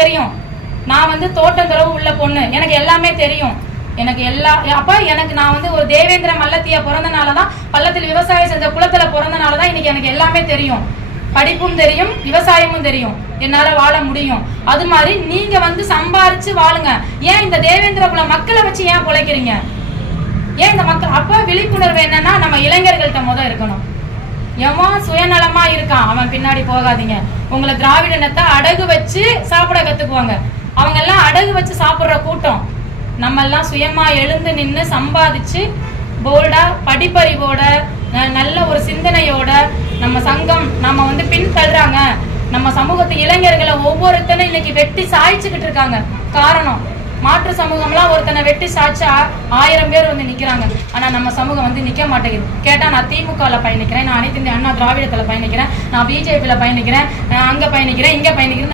தெரியும். நான் வந்து தோட்டந்தரவு உள்ள பொண்ணு, எனக்கு எல்லாமே தெரியும். எனக்கு நான் வந்து ஒரு தேவேந்திர மல்லத்தியா பிறந்தனாலதான், பள்ளத்தில் விவசாயம் செஞ்ச குளத்துல பிறந்தனாலதான் இன்னைக்கு எனக்கு எல்லாமே தெரியும். படிப்பும் தெரியும், விவசாயமும் தெரியும், என்னால வாழ முடியும். அது மாதிரி நீங்க வந்து சம்பாரிச்சு வாழுங்க. ஏன் இந்த தேவேந்திர குல மக்களை வச்சு ஏன் பிழைக்கிறீங்க? ஏன் இந்த மக்கள்? அப்ப விழிப்புணர்வு என்னன்னா, நம்ம இளைஞர்கள்ட்ட இருக்கணும். எவன் சுயநலமா இருக்கான் அவன் பின்னாடி போகாதீங்க. உங்களை திராவிடனத்தை அடகு வச்சு சாப்பிட கத்துக்குவாங்க. அவங்க எல்லாம் அடகு வச்சு சாப்பிடுற கூட்டம். நம்ம எல்லாம் சுயமா எழுந்து நின்று சம்பாதிச்சு போல்டா படிப்பறிவோட நல்ல ஒரு சிந்தனையோட நம்ம சங்கம் நம்ம வந்து பின் தள்ளுறாங்க. நம்ம சமூகத்து இளைஞர்களை ஒவ்வொருத்தனும் இன்னைக்கு வெட்டி சாய்ச்சிக்கிட்டு இருக்காங்க. காரணம், மாற்று சமூகம்லாம் ஒருத்தனை வெட்டி சாய்ச்சா 1000 பேர் வந்து நிக்கிறாங்க. ஆனா நம்ம சமூகம் வந்து நிக்க மாட்டேங்குது. கேட்டா நான் திமுகல பயணிக்கிறேன், நான் அனைத்து இந்திய அண்ணா திராவிடத்துல பயணிக்கிறேன், நான் பிஜேபியில பயணிக்கிறேன், அங்க பயணிக்கிறேன், இங்க பயணிக்கிறேன்.